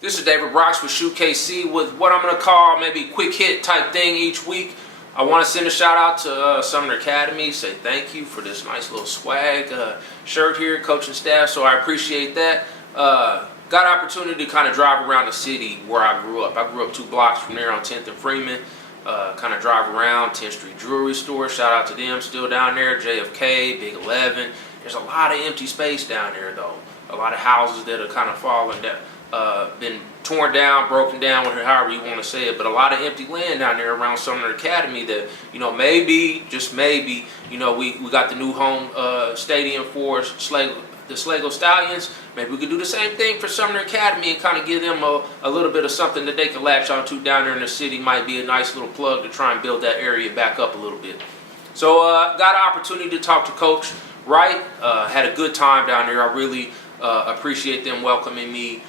This is David Brooks with SHUKC with what I'm going to call maybe quick hit type thing each week. I want to send a shout out to Sumner Academy, say thank you for this nice little swag shirt here, coaching staff, so I appreciate that. Got an opportunity to kind of drive around the city where I grew up. I grew up 2 blocks from there on 10th and Freeman. Kind of drive around 10th Street Jewelry Store, shout out to them, still down there, JFK, Big 11. There's a lot of empty space down there though. A lot of houses that are kind of falling down. Been torn down, broken down, however you want to say it, but a lot of empty land down there around Sumner Academy that, maybe, just maybe, we got the new home stadium for the Schlegel Stallions. Maybe we could do the same thing for Sumner Academy and kind of give them a little bit of something that they can latch onto down there in the city. Might be a nice little plug to try and build that area back up a little bit. So got an opportunity to talk to Coach Wright. Had a good time down there. I really appreciate them welcoming me.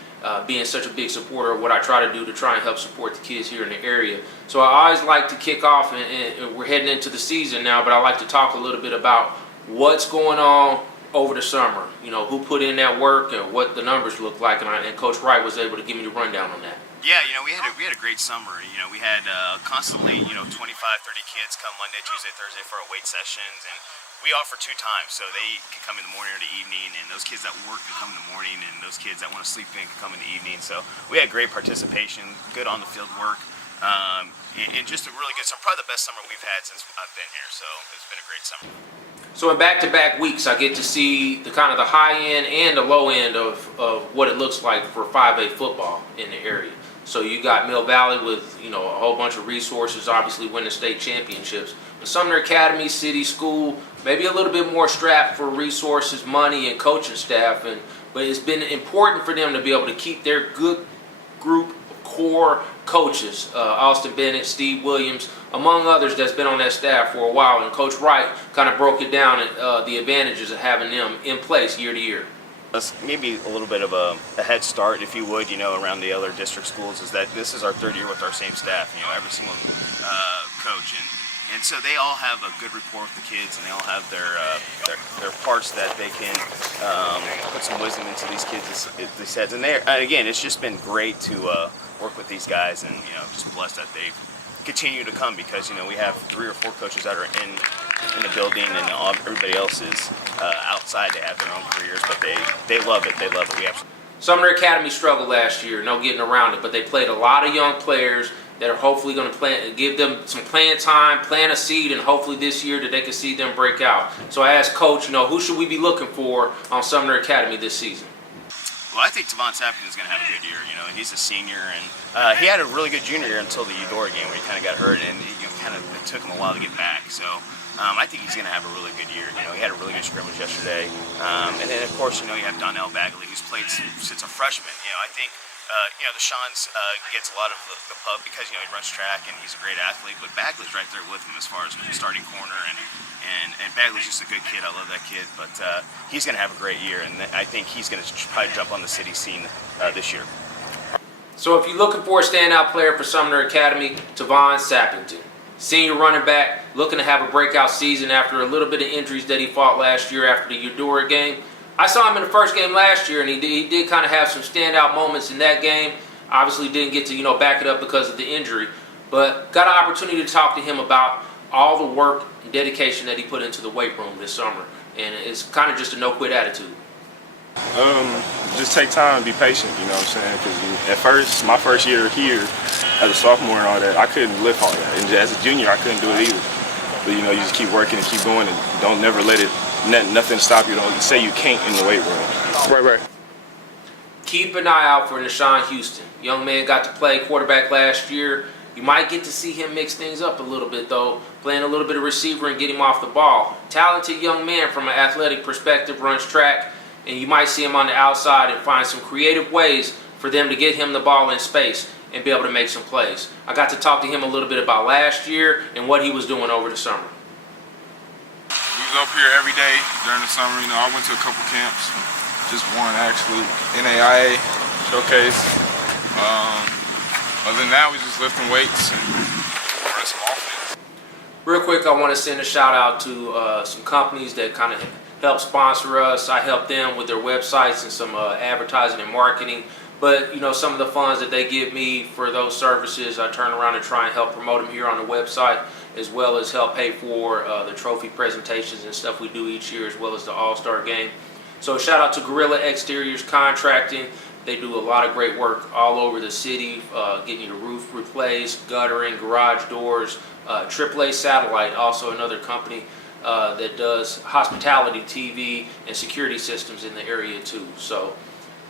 Being such a big supporter of what I try to do to try and help support the kids here in the area. So I always like to kick off, and we're heading into the season now, but I like to talk a little bit about what's going on over the summer. Who put in that work and what the numbers look like, and Coach Wright was able to give me the rundown on that. Yeah, we had a great summer. We had constantly 25, 30 kids come Monday, Tuesday, Thursday for our weight sessions, and we offer 2 times, so they can come in the morning or the evening, and those kids that work can come in the morning, and those kids that want to sleep in can come in the evening. So we had great participation, good on the field work, and just a really good summer. Probably the best summer we've had since I've been here. So it's been a great summer. So in back-to-back weeks, I get to see the kind of the high end and the low end of what it looks like for 5A football in the area. So you got Mill Valley with a whole bunch of resources, obviously winning state championships. But Sumner Academy, city, school, maybe a little bit more strapped for resources, money, and coaching staff. But it's been important for them to be able to keep their good group of core coaches, Austin Bennett, Steve Williams, among others that's been on that staff for a while. And Coach Wright kind of broke it down the advantages of having them in place year to year. Maybe a little bit of a head start, if you would, around the other district schools, is that this is our 3rd year with our same staff, every single coach. And so they all have a good rapport with the kids, and they all have their parts that they can put some wisdom into these kids' heads. And again, it's just been great to work with these guys, and just blessed that they've continued to come, because we have 3 or 4 coaches that are in the building, and everybody else is outside. They have their own careers, but they love it. They love it. We absolutely. Sumner Academy struggled last year, no getting around it, but they played a lot of young players that are hopefully going to give them some playing time, plant a seed, and hopefully this year that they can see them break out. So I asked Coach, who should we be looking for on Sumner Academy this season? Well, I think Tavon Sappington is going to have a good year. And he's a senior, and he had a really good junior year until the Eudora game where he kind of got hurt, and it took him a while to get back. So I think he's going to have a really good year. He had a really good scrimmage yesterday, and then of course you have Donnell Bagley, who's played since a freshman. I think the Sean's gets a lot of the pub because he runs track and he's a great athlete, but Bagley's right there with him as far as starting corner, and Bagley's just a good kid. I love that kid, but he's going to have a great year, and I think he's going to probably jump on the city scene this year. So if you're looking for a standout player for Sumner Academy, Tavon Sappington, senior running back, looking to have a breakout season after a little bit of injuries that he fought last year after the Eudora game. I saw him in the first game last year, and he did kind of have some standout moments in that game. Obviously didn't get to back it up because of the injury, but got an opportunity to talk to him about all the work and dedication that he put into the weight room this summer, and it's kind of just a no-quit attitude. Just take time and be patient, you know what I'm saying? Because at first, my first year here as a sophomore and all that, I couldn't lift all that, and as a junior, I couldn't do it either. But you just keep working and keep going, and don't never let nothing stop you. Don't say you can't in the weight room. Right. Keep an eye out for Nashawn Houston. Young man got to play quarterback last year. You might get to see him mix things up a little bit though, playing a little bit of receiver and get him off the ball. Talented young man from an athletic perspective, runs track, and you might see him on the outside and find some creative ways for them to get him the ball in space and be able to make some plays. I got to talk to him a little bit about last year and what he was doing over the summer. We was up here every day during the summer. I went to a couple camps, just one actually, NAIA, showcase. Other than that, we just lifting weights and running some offense. Real quick, I want to send a shout out to some companies that kind of help sponsor us. I help them with their websites and some advertising and marketing. But you know, some of the funds that they give me for those services, I turn around and try and help promote them here on the website, as well as help pay for the trophy presentations and stuff we do each year, as well as the All-Star game. So shout out to Gorilla Exteriors Contracting. They do a lot of great work all over the city, getting your roof replaced, guttering, garage doors. AAA Satellite, also another company that does hospitality TV and security systems in the area too. So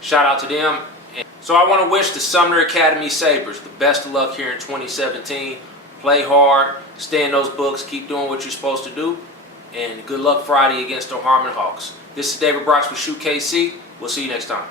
shout out to them. And so I want to wish the Sumner Academy Sabres the best of luck here in 2017. Play hard, stay in those books, keep doing what you're supposed to do, and good luck Friday against the Harmon Hawks. This is David Brox with SHUKC. We'll see you next time.